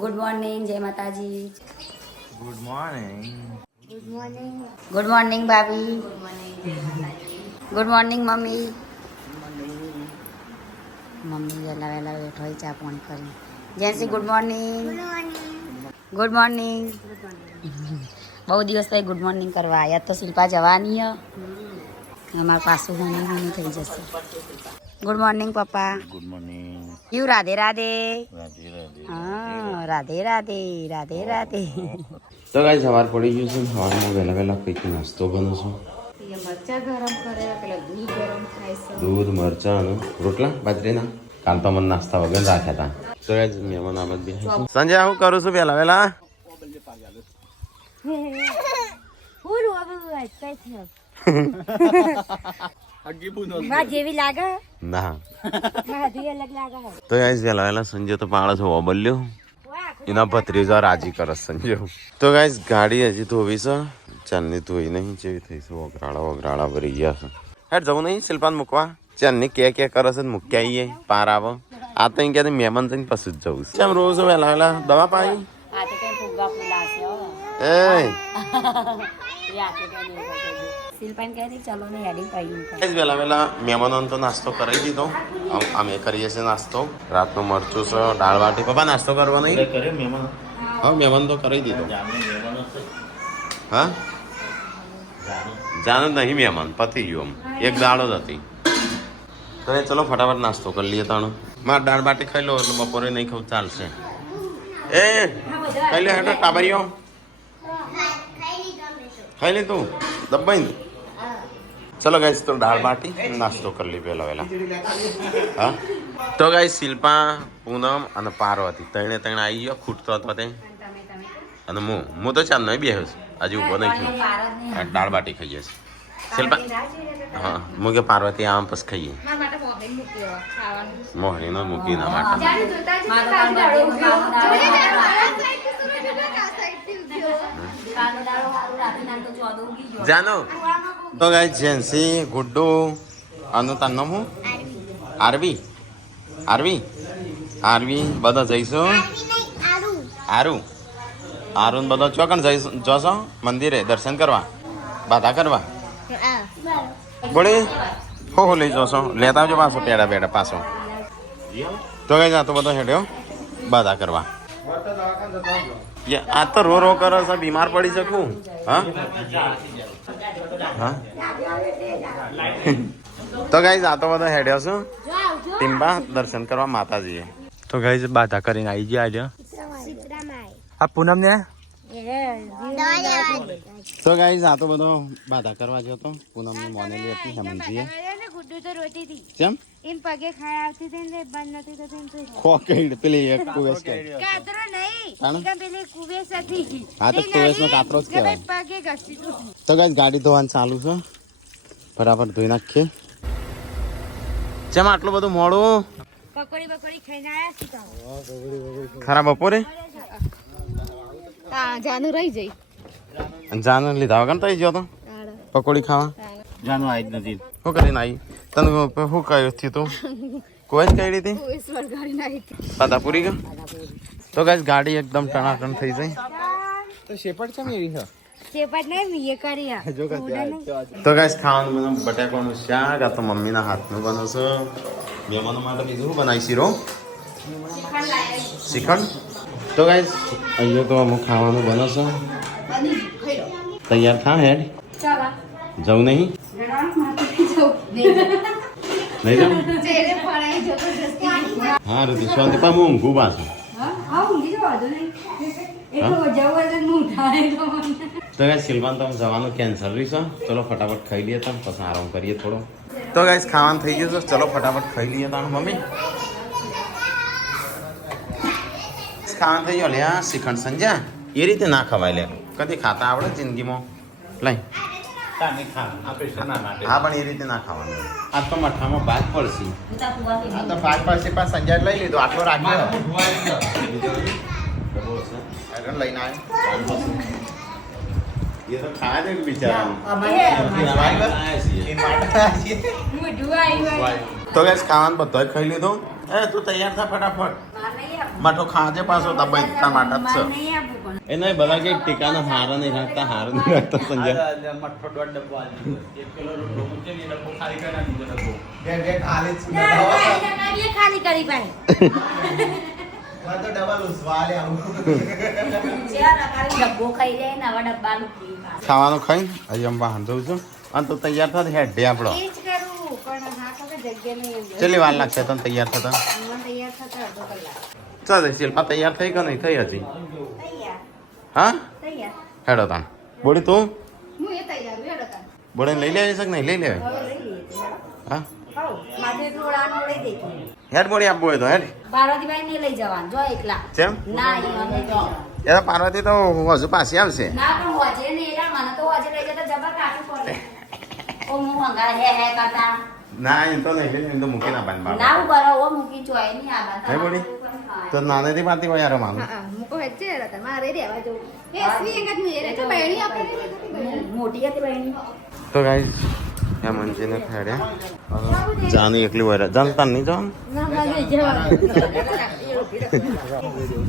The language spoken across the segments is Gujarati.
ગુડ મોર્નિંગ, જય માતાજી. Good morning. Good morning. Good morning ભાભી. Good morning mummy. મમ્મી વહેલા વહેલા બેઠો હોય ચા પાણી કરી. જેન્સી ગુડ મોર્નિંગ. Good morning. બહુ દિવસ થઈ ગુડ મોર્નિંગ કરવા આવ્યા તો શિલ્પા જવાની હ અમારે પાછું હોની થઈ જશે. ગુડ મોર્નિંગ પપ્પા. Good morning. You Radhe Radhe. Radhe Radhe. હા રાધે રાધે રાધે રાધે. તો ગાઈસ સવાર પડી ગયું છે. સવારમાં વહેલા વહેલા કંઈક નાસ્તો બનાવશો. મરચા ગરમ કરે પેલા દૂધ ગરમ થાય છે. દૂધ મરચા અને રોટલા બાજરીના. કાલ તો મને નાસ્તા વગર રાખ્યા હતા. તો ગાઈસ મહેમાન આમદ બી સંજય હું કરું છું વહેલા વહેલા. જેવી લાગે ના અલગ લાગે. તો ગાઈસ વહેલા વહેલા સંજય તો પાડો છે ઓબલ્યો એના ભત્રીજા રાજી કરસ સંજય. તો ગાઈસ ગાડી હજી ધોવી છે. ચાંદની ધોઈ નહીં જેવી થઈ છે. વગરાળા ભરી ગયા છે. હેડ જવું નહીં શિલ્પાન મૂકવા. ચાંદની કે કરે છે મૂકી આવીએ પાર આવે. આ તો કે મહેમાન થઈને પછી જ જવું છે. રોજ વહેલા વહેલા દવા પાઈ એ વહેલા વહેલા મહેમાનોને તો નાસ્તો કરાવી દીધો. અમે કરીએ છીએ નાસ્તો. રાતનું મરચું છે દાળ બાટી. પપ્પા નાસ્તો કરવો નહીં? હા મહેમાન તો કરી દીધો. હા જાણ જ નહીં મહેમાન પતી ગયું. એક દાળ જ હતી. તો એ ચલો ફટાફટ નાસ્તો કરી લઈએ. તાણું મારે દાળ બાટી ખાઈ લો એટલે બપોરે નહીં ખાવ ચાલશે. એ ખાઈ લે હેઠળ ટાબરીઓ ખાઈ લે તું દબાઈ. ચલો ગાઈસ તો દાળ બાટી નાસ્તો કરી લી પહેલા વહેલા. હા તો ગાઈસ શિલ્પા પૂનમ અને પાર્વતી ત્રણે આવી ગયો. ખૂટતો હતો તે અને હું તો ચાલ નહીં બેહ્યો છું. હજી ઊભો નહીં થયો. દાળ બાટી ખાઈએ છીએ શિલ્પા. હા હું કે પાર્વતી આમ પછી ખાઈએ. મોહરીનો મૂકી ના માટે જાનો. તો ગાઈસ જેન્સી ગુડ્ડુ અને તાર નામ હું આરવી બધા જઈશું. આરું બધા ચોકણ જશો મંદિરે દર્શન કરવા બાધા કરવા. બોલે હો લઈ જશો લેતા આવજો પાછો પેડા પાછો. તો કઈ જાતો બધો હેડ્યો બાધા કરવા. આ તો રો કરો છો બીમાર પડી શકું. હા હા તો ગાઈઝ આ તો બધો હેડ્યો છું ટીમ્બા દર્શન કરવા માતાજીએ. તો ગાઈઝ બાધા કરીને આવી ગયા આજે આ પૂનમ ને. તો ગાઈઝ આ તો બધો બાધા કરવા ગયો તો પૂનમ ની મોનેલી હતી હેમંતજીએ. કેમ એમ પગે ખાય આવતી હતી ને બંધ નથી થતી. ખોકડ પેલી એક કુવેસ કે કાતરો નહીં કે પેલી કુવેસ હતી. હા તો કુવેસ નો કાતરો જ કહેવાય. પગે ઘસી તું. તો ગાઈઝ ગાડી ધોવાનું ચાલુ છે. ફટાફટ ધોઈ નાખીએ. ચમ આટલું બધું મોડું? પકોડી ખાઈને આયા છું. ખરા બપોરે જાનું રહી જઈ જાન લીધા વગર તો ગયો તો પકોડી ખાવા. જાનો આવી જ નથી. શું કરીને આવી? તને શું કહ્યું થયું તું? કોઈ જ કહી હતી પાતા પૂરી ગયો. તો ગાઈસ ગાડી એકદમ ટણાટણ થઈ જાય. તો શેપડ છે એવી છે શેપડ નહીં મીએ કરી. તો ગાઈસ ખાવાનું બધું બટાકાનું શાક. આ તો મમ્મીના હાથનું બનો છે. મહેમાનો માટે બીજું શું બનાવી શીરો શ્રીખંડ. તો ગાઈસ અહીંયા તો અમુક ખાવાનું બનો છે. તૈયાર થા હેડ જવું નહીં નહીં જાઉં. હા ઋતુ શાંતિ પા હું ઊંઘું પાછું. તો ગાઈસ શિલ્પાન તો જવાનું કેન્સલ રહી છે. ચલો ફટાફટ ખાઈ લઈએ તમે પછી આરામ કરીએ થોડો. તો ગાઈસ ખાવાનું થઈ ગયું છે. ચલો ફટાફટ ખાઈ લઈએ તાણ મમ્મી. ખાવાનું થઈ ગયો લે. આ શ્રીખંડ સંજા એ રીતે ના ખવાય લે. કદી ખાતા આવડે જિંદગીમાં લઈ. હા પણ એ રીતે ના ખાવાનું. આ તો મઠામાં ભાત પડશે. આ તો ભાત પડશે પણ સંજય લઈ લીધો આટલો રાખ્યો લઈને આવ્યો. એ તો ખાય ને બિચારા. તો ગાઈસ ખાવાનું બધો ખાઈ લીધો. એ તું તૈયાર થા ફટાફટ. માટો ખાજે પાછો દબાઈ તાર માટે જ મારે છે નહીં આપવું પણ. એ નહીં બધા કે ટીકાનો હારા નહીં રાખતા હારા નહીં રાખતા સંજય મઠ્ઠો દોઢ ડબ્બો આલી 1 કિલો રોટલો મૂકે ને ડબ્બો ખાલી કરી નાખી બીજો ડબ્બો એ ખાલી કરી ભાઈ. જ્યાં રકાળી ડબ્બો ખાઈ લે ને હવે ડબ્બાનું free પાછું. ખાવાનું ખાઈને અહીં આમ વાહન જઉં છું અને તું તૈયાર થતા હેડે આપણો એ જ કરું પણ હા તો કે જગ્યા નહીં અંદર. કેટલી વાર લાગશે તને તૈયાર થતા હમણાં તૈયાર થતા અડધો કલાક. ચાલ શિલ્પા તૈયાર થઈ કે નહીં થઈ હજી તૈયાર હા તૈયાર. હેડો તાણ બોડી તું હું એ તૈયાર છું, હેડો તાન. બોડીને લઈ લેવી છે કે નહીં લઈ લેવી હવે લઈ લઈએ તો હેડો. હા હાઉ, માથે એટલું ઓળાનું ઓળી દેખી. હેડ બોડી આપવું હોય તો હેડ પાર્વતીભાઈ નહીં લઈ જવાનું જો એકલા. કેમ ના એ અમે જવાનું. એ તો પાર્વતી તો હજુ પાછી આવશે ના પણ હોજે નહીં એટલે મને તો હોજે લઈ જતા જબર કાઢું પડે. ઓ હું હંગાર હે કરતા. ના એમ તો નહીં લઈ એમ તો મૂકી ના બાંધ બાર ના હું બરો ઓ મૂકી જોય નહીં આ બાદ. હે બોડી તો નાનેથી પાતી હોય યાર માનું મોટી હતી બહેની. તો ગાઈસ એ મંજીને ખેડ્યા જાની એકલી હોય જાનતા નહીં જાન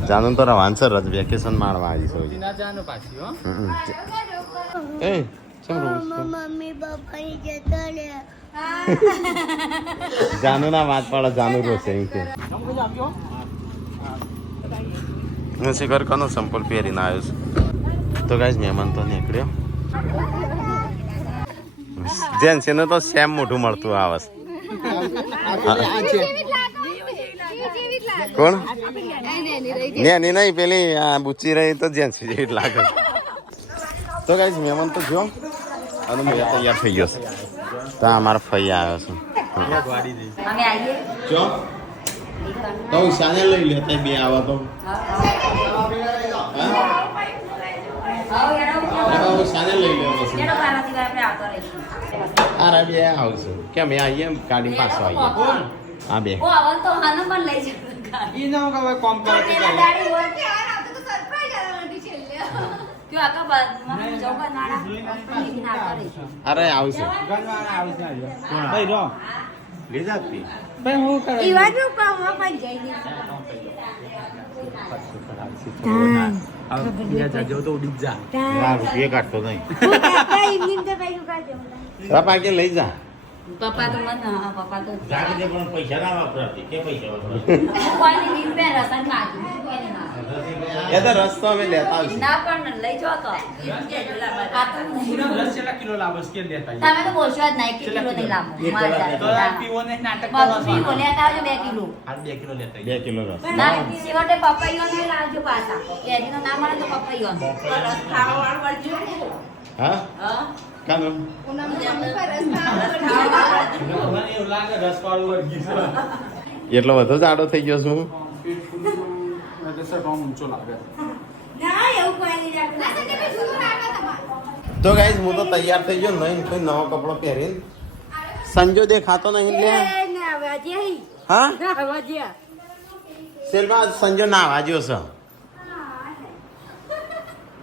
જાનું તો રવાન છે રજ વેકેશન માણવા આવી છે ના જાનો પાછી હો એ ચમ રોજ મમ્મી પપ્પાની જતા રે જાનું ના વાત પાડે જાનું રોશે એમ કે હું શિખર કનો સંપલ પહેરીને આવ્યો છું તો ગાઈસ મહેમાન તો નીકળ્યો જેન્સીને તો સેમ મોઢું મળતું આવે કોણ ને નહીં પેલી બુચી રહી તો જેન્સી જેવી જ લાગે તો ગાઈસ મહેમાન તો જો અને મેં તૈયાર થઈ ગયો છે તો અમારા ફઈ આવ્યો છે અમે આવીએ. જો તો શાને લઈ લે તઈ બે આવા તો આવો યાર શાને લઈ લે પછી એનો પાર્વતીભાઈ આપણે આવતો રહીશું. આરા બે આવશે કેમ એ આવીએ ગાડી પાછો આવીએ હા બે ઓ આવન તો હાનો પણ લઈ જતો ગાડી. ઈ ના હવે કોમ કરે તે પેલા ગાડી હોય કે આ આવતો તો સરપ્રાઈઝ આવવાની છેલ્લે. ક્યો આકા બાદ મને જવા નાડા નીકળી ના કરે. અરે આવશે ગણવાના આવે છે આજો ભાઈ રો લઈ જાતી ભાઈ હું કરે ઈ વાત નું કામ પણ જઈ નહીં. બીજા જાજો તો ઉડી જા ના રૂપિયા કાઢતો નહીં કાકા ઇવનિંગ તો ભાઈ નું કાઢે. પપ્પા કે લઈ જા પપ્પા તો મત હા પપ્પા તો જાડી દે પણ પૈસા ના વાપરતી કે પૈસા વાપરતી કોઈની રીત પે રસન માગી કોઈને ના. એ તો રસ્તો અમે લેતા આવશું ના પણ લઈ જો તો આ તો નહીં. 10 કિલો લાવસ કે લેતા તમે તો બોલશો જ નહીં કે કિલો નહીં લાવો તો પીવો ને નાટક બધું બોલ્યા તા 2 કિલો. આ 2 કિલો લેતા 2 કિલો રસ ના છેવટે પપૈયો ને લાવજો પાછા કેરી નો ના મળે તો પપૈયો રસ ખાવા વાળું વળજો. હા હા કાનો એવું લાગે રસવાળું વર્ગી છે એટલો બધો જાડો થઈ ગયો છું તો સર ટોમ ઊંચો લાગે ના એવું કોઈ નહીં રાખતું. તો ગાઈસ હું તો તૈયાર થઈ ગયો નહીં કોઈ નવો કપડો પહેરીને સંજો દેખાતો નહીં લે હા શેરબા સંજો ના વાજ્યો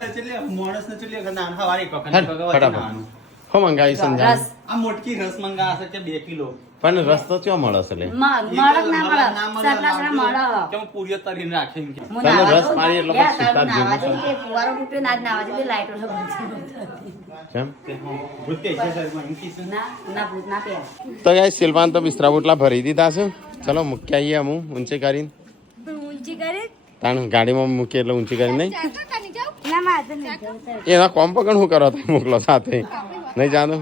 છે ચલે મોણસ ને ચલે ના હવારી હેડ, ફટાફટ હો મંગાવી સંજા રસ આ મોટકી રસ મંગા હશે કે 2 કિલો પણ રસ્તો ચો મળે છે લે મળે ના મળે સરલા મળે. કેમ પૂરીઓ તરીને રાખે એમ કે હું તને નાવા રસ દઉં. પાડી એટલે યાર, પછી તારું સીધા જ નાવા જેવું દે કે ફુવારો ફૂટ્યો ના જ નાવા દે તો લાઈટો તો બંધ કેમ ભૂતે એક્સરસાઇઝ માં એમ કીધું ના ના ભૂત ના પહેર. તો ગાઈસ સિલ્વાન તો બિસ્તરા બોટલા ભરી દીધા છે ચલો મૂકી આવીએ હું ઊંચી કરીને ઊંચી કરી તાણ ગાડીમાં મૂકી એટલે ઊંચી કરીને નહીં ના મારે નહીં જવું છે. એના કોમ પકડ શું કરો તમે મોકલો સાથે નહીં જાણો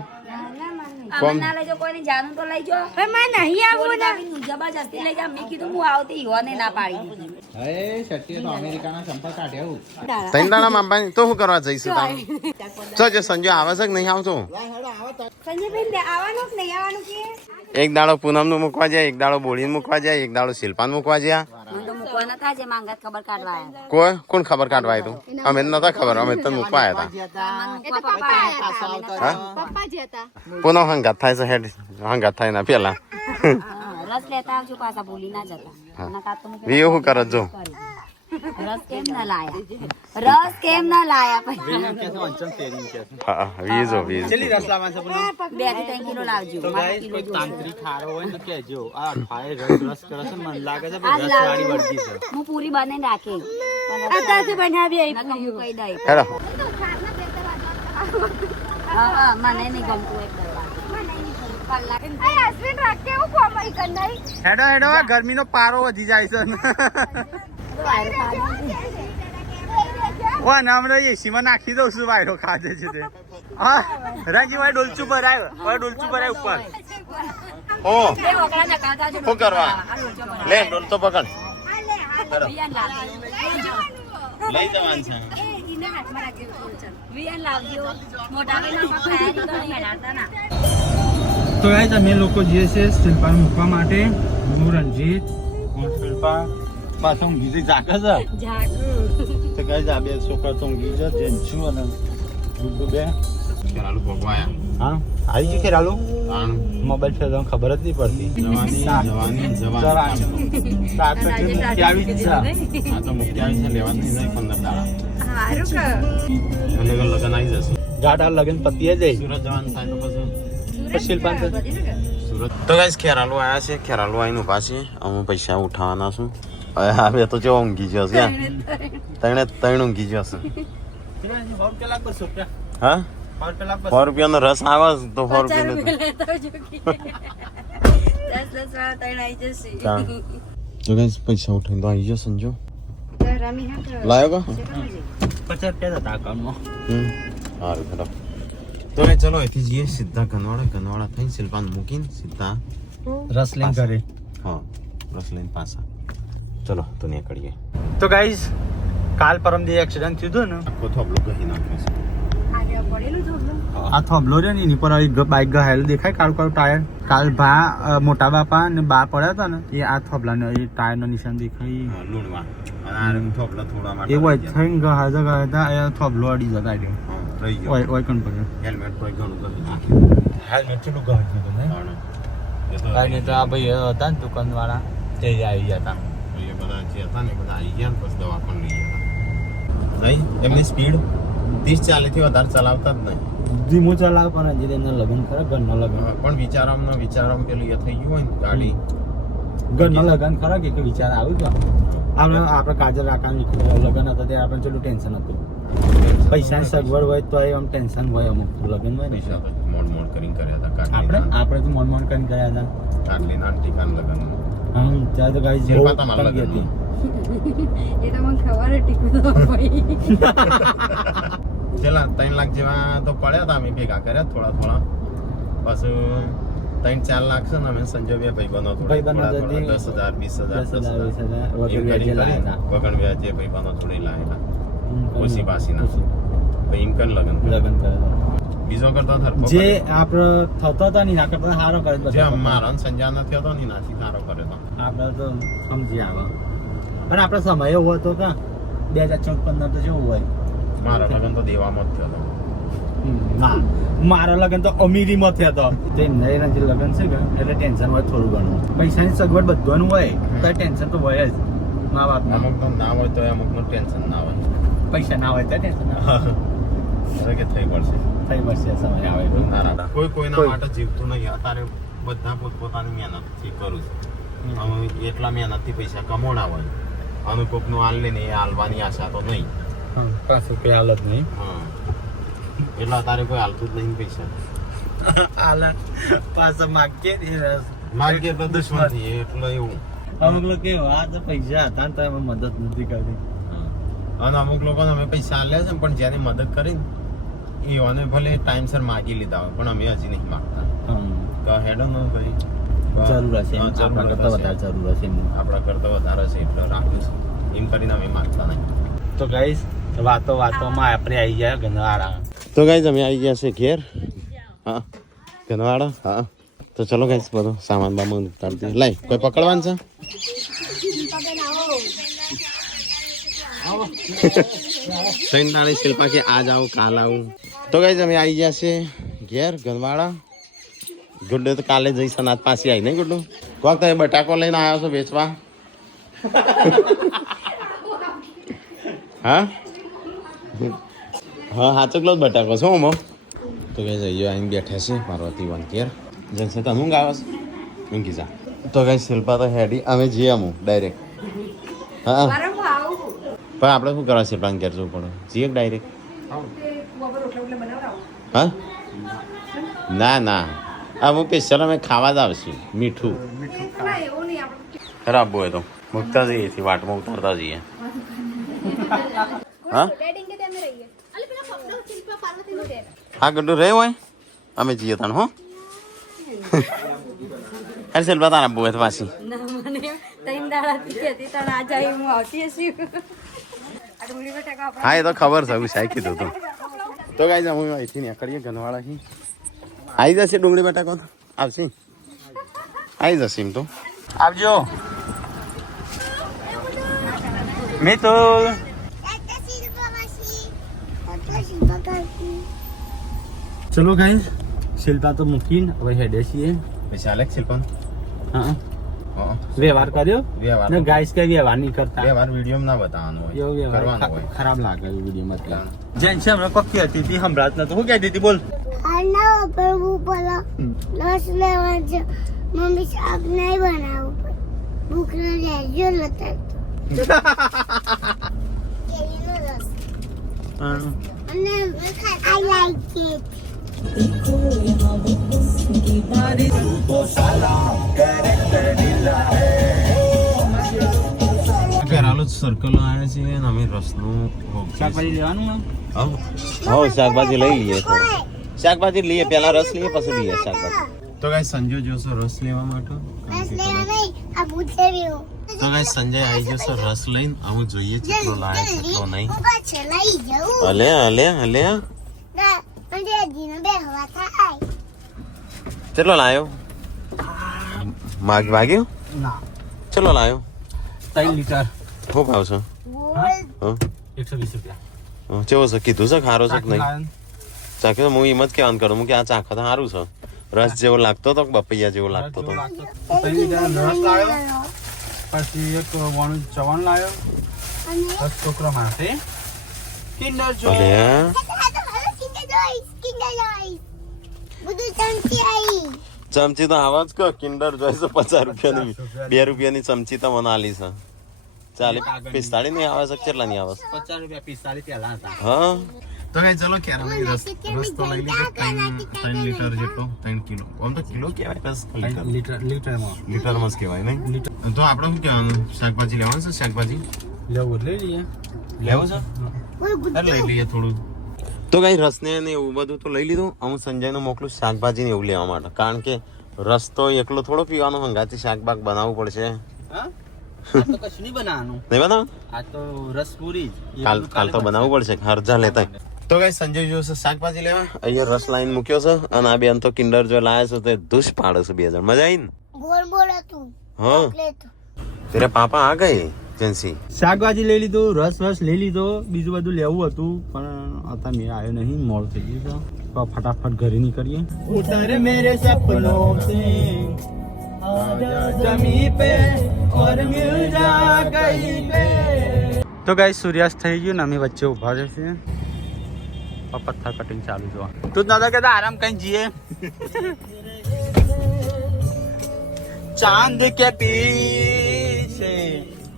આમાં ના લઈ જાઓ, કોઈને જાનું તો લઈ જાઓ. જબરજસ્તી લઈ જાઓ. મેં કીધું હું આવતી ઈવોને ના પાડી દીધી. હે સત્ય તો અમેરિકાના સંપર્ક કાઢ્યા ત્રણ દાડા મામા તો શું કરવા જઈશું તમે જો જો સંજય આવે છે કે નહીં આવતો એક દાડો પૂનમ નું મૂકવા જાય એક દાડો બોળી મૂકવા જાય એક દાડો શિલ્પાન મૂકવા જાય મને તો મૂકવા નતા જે માંગત ખબર કાઢવા આવ્યા. કોઈ કોણ ખબર કાઢવા આવ્યું અમે નતા ખબર અમે તો મૂકવા આવ્યા હતા મને મૂકવા પપ્પા આવ્યા હતા. પૂનમ હંગાત થાય છે હેડ હંગાત થાય ના પેલા રસ લેતા આવજો પાછા ભૂલી ના જતા. હા. નકા તો મૂકી વીયો શું કરે જો રસ કેમ ના લાયા રસ કેમ ના લાયા પછી હા વીજો વીજ ચલી રસ લાવવાનું છે બોલો 2 થી 3 કિલો લાવજો તો મારે ગાઈસ કિલો કોઈ જોઈએ. તાંત્રિક હારો હોય ને તો કહેજો આ ભાઈ રસ કરે છે મને લાગે છે આજ રસ વાળી લાવજો. વર્ગી છે હું પૂરી બનાવીને રાખી અત્યારથી બનાવી કહી દઈ હેલો હા મને નહીં ગમતું એક હેડો હેડો ગરમીનો પારો વધી જાય છે ઓ નામ એસી માં નાખી દઉં છું વાયરો ખાધે છે તે હા રાજી ભાઈ ડોલચું પર આવ્યો ડોલચું પર આવ્યો ઉપર ઓ શું કરવા લે ડોલ તો પકડ લઈ જવાનું છે તો ગાઈસ અમે લોકો જઈએ છીએ શિલ્પાને મૂકવા માટે હું રણજીત શિલ્પા પાછા ઊંઘી જઈ જાગે છે તો ગાઈસ આ બે છોકરા તો ઊંઘી છે જેન્છુ અને ગુડ્ડુ બે ખેરાલુ ભોગવાયા હા આવી ગયું ખેરાલુ તાણ મોબાઈલ છે તમને ખબર જ નહીં પડતી જવાની જવાની જવાની સાત ટકે મૂકી આવી જ છે આ તો મુક્તિ આવી છે લેવા નહીં જાય 15 દાડા અને લગન આવી જશે ગાડા લગન પતિએ જાય સુરત જવાનું થાય તો પછી શિલ્પા સુરત તો ગાઈસ ખેરાલુ આયા છે ખેરાલુ આવીને ઉભા છે અમે પૈસા ઉઠાવવાના છું હવે આ બે તો જેવો ઊંઘી ગયો છે ત્રણ ઊંઘી ગયો છે હા 100 રૂપિયાનો રસ આવે તો 100 રૂપિયાનો તો ગાઈસ પૈસા ઉઠાઈને તો આવી ગયો સંજો લાયો કા 50 રૂપિયા હતા અકાઉન્ટમાં સારું ખરાબ તો એ ચલો અહીંથી જઈએ સીધા ગનવાડા થઈને શિલ્પાને મૂકીને સીધા રસ લઈને ઘરે હા રસ લઈને પાછા ચલો તો નીકળીએ તો ગાઈઝ કાલ પરમ દી એક્સિડન્ટ થયું હતું ને આખો થોબલો કહી નાખ્યો છે આ થોબલો રહ્યો ને એની પર બાઈક ગયેલું દેખાય કાળું કાળું ટાયર કાલ મોટા બાપા ને બા પડ્યા હતા ને એ આ થોબલાનો એ ટાયરનો નિશાન દેખાય હા, લૂણવા અને આ થોબલા થોડા માટે એ હોય થઈને ગયા એ થોબલો અડી જતા હા, રહી ગયો ઓય કણ પડ્યો હેલ્મેટ તો ઘણું કહી નાખ્યું હેલ્મેટ કેટલું ગયું હતું ને પણ એ તો અને તો આ ભાઈ હતા ને દુકાનવાળા તે જ આવી ગયા હતા એ બધા જે હતા ને એ બધા આવી ગયા ને પછી દવા પણ લઈ ગયા નહીં એમની સ્પીડ 30-40 થી વધારે ચલાવતા જ નહીં ધીમો ચલાવ પણ હજી એના લગ્ન ખરા ઘરના લગ્ન પણ વિચારામાં પેલું એ થઈ ગયું હોય ને ગાડી ઘરના લગ્ન ખરા કે વિચાર આવ્યું તો આપણે કાજલ રાખવાનું લગ્ન હતા ત્યારે આપણે ચેટલું ટેન્શન હતું પૈસાની સગવડ હોય તો આમ ટેન્શન હોય અમુક લગ્ન હોય ને પૈસા તો મોડ કરીને કર્યા હતા આપણે તો મન મન કરીને ગયા હતા કાટલી ના ટીકાન લગન હા ત્યાં તો ગાઈ શિલ્પા તમારા હતી લગ્ન એ તો મને ખબર હતી છેલ્લા 3 લાખ જેવા તો પડ્યા હતા અમે ભેગા કર્યા થોડા પાછું 3-4 લાખ છે ને અમે સંજય બે ભાઈબંધો ભાઈબંધો હતી. 10,000 20,000 વગણ વ્યાજે ભાઈબંધો થોડી લાયેલા ઓછી પાસીના તો એમ કર લગન લગ્ન કર્યા બીજો કરતો થરકો જે આપણે થતો હતો ને એના કરતા સારો કરે જે મારો ને સંજય નથી હતો ને નાથી સારો કર્યો તો આપણે તો સમજી આવે પણ આપણે સમય એવો હતો કે 2014-15 તો જેવું હોય મારા લગન તો દેવામાં જ થયો હતો ના મારા લગ્ન તો અમીરીમાં થયા હતો તે નરેના જે લગ્ન છે કે એટલે ટેન્શન હોય થોડું ઘણું પૈસાની સગવડ બધાનું હોય તો ટેન્શન તો હોય જ મા બાપના અમુક તો ના હોય તો અમુક નું ટેન્શન ના હોય પૈસા ના હોય તો ટેન્શન ના હોય હવે કે થઈ પડશે થઈ પડશે સમય આવે તો કોઈ કોઈના માટે જીવતું નહીં અત્યારે બધા પોતપોતાની મહેનતથી કરું છું અમે એટલા મહેનતથી પૈસા કમાણા હોય અને કોકનું હાલ લે ને એ હાલવાની આશા તો નહીં પાછું કઈ હાલત નહીં હા એટલે અત્યારે કોઈ હાલતું જ નહીં પૈસા હાલત પાછા માગીએ માગીએ તો દુશ્મન થી એટલે એવું અમુક લોકો કેવું આ તો પૈસા હતા ને તો અમે મદદ નથી કરતી અને અમુક લોકોને અમે પૈસા આલ્યા છે પણ જ્યારે મદદ કરી ને એઓને ભલે ટાઈમસર માગી લીધા હોય પણ અમે હજી નહીં માગતા તો હેડો ન ભાઈ જરૂર હશે હા, જરૂર આપણા કરતા હશે. વધારે જરૂર હશે એમની. આપણા કરતા વધારે છે એટલે રાખ્યું છે એમ કરીને અમે માગતા નહીં તો ગાઈસ વાતોમાં આપણે આવી ગયા ગંધવાડા તો ગાઈઝ અમે આવી ગયા છે ઘેર હા ગનવાડા હા તો ચલો ગાઈઝ બધો સામાન બામાન ઉતારતી લાઈ કોઈ પકડવાનું છે સૈનતાણી શિલ્પા કે આજ આવું કાલ આવું તો ગાઈઝ અમે આવી ગયા છે ઘેર ગનવાડા ગુડ્ડુ તો કાલે જઈશ અનાજ પાછી આવી નહીં ગુડ્ડુ કોક તમે બટાકો લઈને આવ્યો છો વેચવા હા હા સાચો કલો બટાકો છો મો તો કઈ જઈએ આવીને બેઠા છે પાર્વતી વંકેર જશે તો હું ગાવા છે ઊંઘી જા તો કઈ શિલ્પા તો હેડી અમે જઈએ અમુક ડાયરેક્ટ હા પણ આપણે શું કરવા શિલ્પાને ઘેર જવું પડે જઈએ ડાયરેક્ટ હા ના ના હા હું સ્પેશિયલ અમે ખાવા જ આવશું મીઠું ખરાબ હોય તો મૂકતા જઈએ એથી વાટમાં ઉતારતા જઈએ હા હા ગડ્ડુ રહ્યો હોય અમે જઈએ તને હો અરે શિલ્પા તારા બહુ પાછી હા એ તો ખબર છે સાહેબ કીધું તું તો ગાઈ જા હું અહીંથી નીકળીએ ગનવાળાથી આવી જશે ડુંગળી બટાકો આવશે આવી જશે એમ તો આવજો મિતુલ ચલો ગાઈસ શિલ્પા તો મૂકીને હવે હેડે છીએ પછી આલેખ શિલ્પા હા હા વ્યવહાર કર્યો વ્યવહાર ને ગાઈસ કઈ વ્યવહાર નહીં કરતા વ્યવહાર વિડીયો ના બતાવવાનો હોય એવો વ્યવહાર કરવાનો હોય ખરાબ લાગે વિડીયો માં જેન છે હમણાં પક્કી હતી તી હમણાં નતો શું કહેતી હતી બોલ આના ઉપર બોલા રસ લેવા છે મમ્મી શાક નહીં બનાવું ભૂખ લેજો લતા કેરીનો રસ અને આઈ લાઈક ઇટ પેરાલો સર્કલ આવે છે અને અમે રસનું શાકભાજી લેવાનું હા શાકભાજી લઈ લઈએ થોડું શાકભાજી લઈએ પેલા રસ લઈએ પછી લઈએ શાકભાજી તો ગાઈ સંજય જોશો રસ લેવા માટે રસ લેવા નહીં આ ભૂખે રહ્યો તો ગાઈ સંજય આવી જશે રસ લઈને આવું જોઈએ કેટલો લાવે કેટલો નહીં પાછળ લઈ જાઉં હલે હલે હલે ના મને દીનો બે હવા થાય કેટલો લાયો વાગ્યો ના ચલો લાયો 3 લીટર શું ભાવ છે બોલ હા 120 રૂપિયા કેવો છે કીધું છે ખારો છે કે નહીં ચાખ્યો હું એમ જ કહેવાનું કરું હું કે આ ચાખા તો સારું છે રસ જેવો લાગતો હતો કે બપૈયા જેવો લાગતો હતો 3 લીટર રસ લાવ્યો પછી એક વાણું ચવણ લાવ્યો અને 10 છોકરા માટે કિન્ડર જો અલે બધું ચમચી આવી ચમચી તો આવા જ કહો કિન્ડર જોઈ છે 50 રૂપિયાની 2 રૂપિયાની ચમચી તો મને આલી છે ચાલે 45 ની આવે છે કેટલા ની આવે છે 50 રૂપિયા 45 પેલા હતા હા તો કઈ ચલો કેરામલી રસ તો લઈ લીધો 3 લીટર જેટલો 3 કિલો આમ તો કિલો કહેવાય બસ લીટરમાં લીટરમાં જ કહેવાય નહીં તો આપણે શું કહેવાનું શાકભાજી લેવાનું છે શાકભાજી લેવું લઈ લઈએ લેવું છે અરે લઈ લઈએ થોડું તો કઈ રસને ને એવું બધું તો લઈ લીધું હું સંજયને મોકલું શાકભાજી ને એવું લેવા માટે કારણ કે રસ તો એકલો થોડો પીવાનો હંગાથી શાકભાગ બનાવવું પડશે હા તો કશું નહીં બનાવવાનું નહીં બનાવ આ તો રસ પૂરી કાલ તો બનાવવું પડશે હરજા લેતા તો કઈ સંજય જોશે શાકભાજી લેવા અહીંયા રસ લાઈન મૂક્યો છે અને આ બેન તો કિન્ડર જો લાયા છે તો ધુશ પાડે છે 2 જણ મજા આવી ને ગોળ બોળ હતું હા તેરે પાપા આ ગઈ જેન્સી શાકભાજી લઈ લીધું રસ લઈ લીધો બીજું બધું લેવું હતું પણ અત્યારે મેં આવ્યો નહીં મોડ થઈ ગયું તો ફટાફટ ઘરે નીકળીએ ઉતર મેરે સપનો સે આજા જમી પે ઓર મિલ જા કहीं पे તો ગાઈસ સૂર્યાસ્ત થઈ ગયું ને અમે વચ્ચે ઊભા છે પથ્થર કટિંગ ચાલુ જોવા તું દાદા કહેતા આરામ કઈ જીએ चांद के पीछे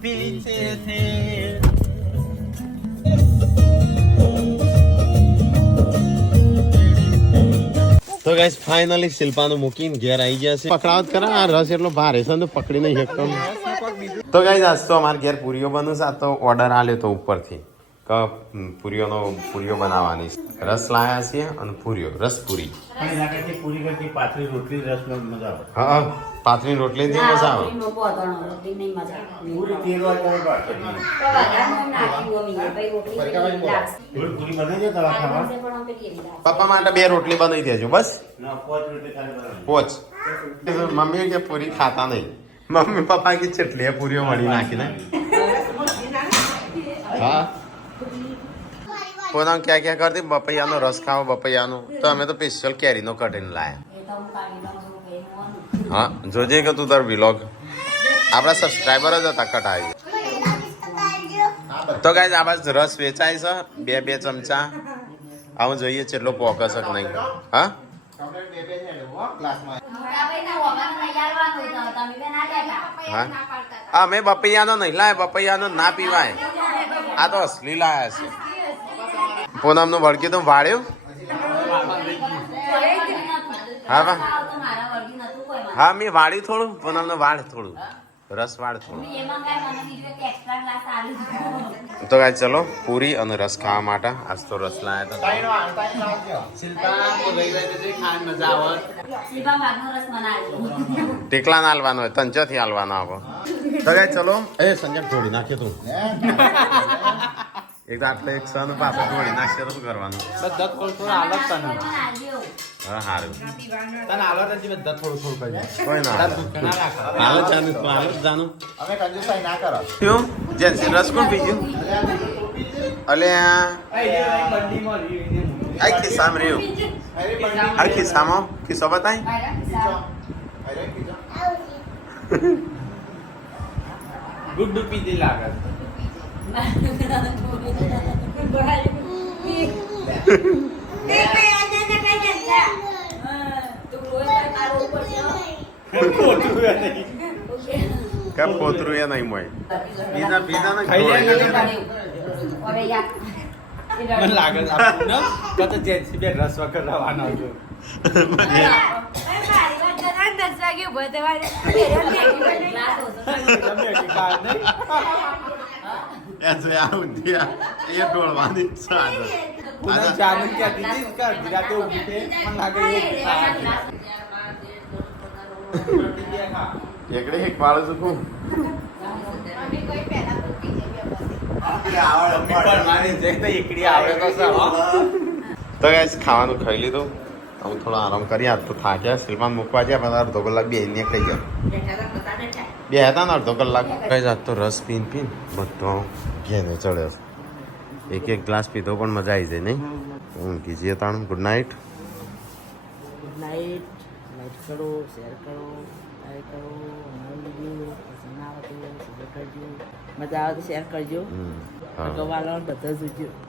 पीछे थे તો ગાઈસ ફાઇનલી શિલ્પાનું મૂકીને ઘેર આવી ગયા છે પકડાવત કરે આ રસ એટલો ભારે છે ને પકડી નહીં શકતો તો ગાઈસ આજ તો અમારા ઘેર પૂરીઓ બનવું છે આ તો ઓર્ડર આલ્યો તો ઉપરથી કે પૂરીઓ બનાવવાની છે રસ લાયા છીએ અને પૂરીઓ રસ પૂરી પૂરી કરતી પાતળી રોટલી રસ મજા આવે હા પાથરી રોટલી થી મજા આવે પૂરી બનાવી દે તવા ખાવા પપ્પા માટે 2 રોટલી બનાવી દેજો બસ ના 5 રોટલી ખાલી બનાવી પોચ મમ્મી કે પૂરી ખાતા નહીં મમ્મી પપ્પા કે ચટલી પૂરીઓ મળી નાખીને હા પોતાનું ક્યાં ક્યાં કરતી બપૈયાનો રસ ખાવો બપૈયાનો તો અમે તો સ્પેશિયલ કેરીનો કટીને લાયા હા જોજે કે તું તાર વ્લોગ આપણા સબસ્ક્રાઈબર જ હતા કટાવી તો ગાઈઝ આ બાજુ રસ વેચાય છે 2 ચમચા. આવું જોઈએ કેટલો પોકસ કે નહીં. હા હા અમે બપૈયાનો નહીં લાય, બપૈયાનો ના પીવાય. આ તો અસલી લાયા છે. પૂનમનું વળગી તો વાળ્યું. હા હા મેં વાળ્યું થોડું, પૂનમનું વાળ થોડું, રસ વાળ થોડું. તો ગાઈસ ચલો પૂરી અને રસ ખાવા માટે આજ તો રસ લાયા હતા. ટેકલા ના હાલવાનો હોય, તંચથી હાલવાનો આપો. તો ગાઈસ ચલો એ સંજય ઢોળી નાખે તું એક તો આટલે એક સન પાછળ ઢોળી નાખશે તો શું કરવાનું? બધા થોડું હાલત તને હા સારું તને હાલત નથી, બધા થોડું કરી કોઈ ના હાલત જાનું તું હાલત જાનું. અમે કંજુસાઈ ના કરો. શું જેન્સી રસ કોણ પીજું? અલે આ ખિસ્સામાં રહ્યું. આ ખિસ્સામાં ખિસ્સો બતાય. ગુડ્ડુ પીધી લાગે. કે પોતરું એ નહીં મોય પીધા પીધા ને ખાઈ લે મને લાગે ને કતો જેન્સી બે રસ વગર રવાનો હતો. એસે આવું દિયા એ ઢોળવાની સાદ પૂનમ ચાનું ક્યાં દીધી કા ધીરાતે ઊભી છે મને લાગે એકડે એક પાળું છું ખૂબ તો ગાઈસ ખાવાનું ખાઈ લીધું. હું થોડો આરામ કરી આજ તો થાક્યા. શિલ્પાન મૂકવા ગયા પણ અડધો કલાક બે નીકળી ગયો. બે હતા ને અડધો કલાક. ગાઈસ આજ તો રસ પીન બધો ઘેરે ચડ્યો. એક ગ્લાસ પીધો પણ મજા આવી જાય નહીં. ઊંઘી જઈએ તાણ. Good night. Good night. Like કરો, શેર કરો, લાઈક કરો, અમારું વિડીયો પસંદ આવે તો શેર કરજો. મજા આવે તો શેર કરજો. ગવાલો બધા જોજો.